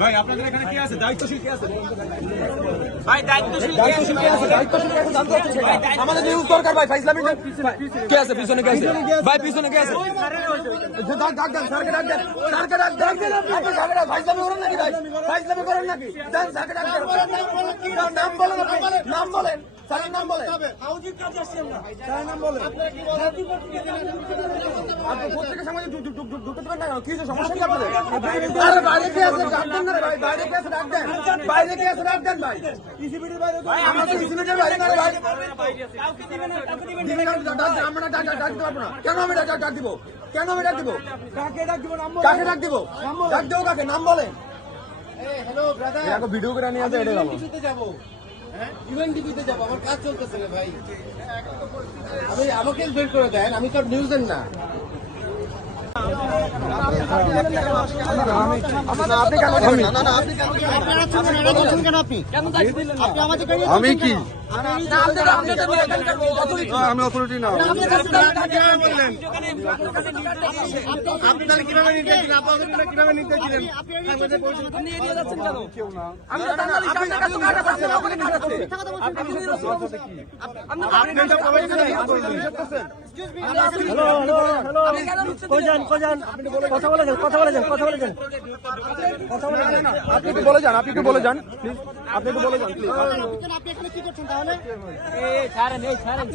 ভাই আপনাদের এখানে কি আছে? দায়িত্বশীল কি আছে? ভাই দায়িত্বশীল কে আছে? দায়িত্বশীল কে আছে? জানতে হচ্ছে সেটা। আমাদের নিউজ দরকার ভাই। ফাইজলামি কে আছে? পিছনে কে আছে? ভাই পিছনে কে আছে? ডাক দেন, স্যারকে ডাক দেন। স্যারকে ডাক দেন। আপনি স্যারকে ডাক। ফাইজলামি করেন নাকি ভাই? ফাইজলামি করেন নাকি? দেন স্যারকে ডাক দেন। নাম বলেন আপনি। নাম বলেন। স্যারের নাম বলেন। হাউজির কাজে আসছি আমরা। স্যারের নাম বলেন। আপনি পত্রিকা সমাজে ঢুকতে দেবেন না? কি যে সমস্যা কি আপনাদের? আরে বাইরে কে আছে? ডাক দেন না রে ভাই। বাইরে কে আছে? ডাক দেন। বাইরে কে আছে? ডাক দেন ভাই। ইসিবিটির বাইরে তো আমরা তো ইসিবিটির বাইরে না রে ভাই। কাউকে দিবেন না, কাউকে দিবেন না। দিবেন না, ডাক দেন। আমরা ডাক দিতে পারবো না। কেন আমি ডাক দিব? কেন আমি ডাক দিব? কাকে ডাক দিব? নাম বল। কাকে ডাক দিব? ডাক দেবো কাকে? নাম বলেন। হ্যালো ব্রাদার, এরকম ভিডিও করে নিয়ে আসে এটা যাবো। টিভিতে যাবো, ইভেন্ট টিভিতে যাবো, আমার কাজ চলতেছে না ভাই। আমাকে বের করে দেন, আমি তো নিউজের না। আমি কি? আমি অথরিটি না। আপনি তাহলে কিভাবে নিতে দিলেন? কিভাবে নিতে দিলেন? আপনি একটু বলে যান, আপনি একটু বলে যান প্লিজ। আপনি একটু বলে যান প্লিজ। আপনি এখানে কি করছেন তাহলে? ছাড়েন, ছাড়েন।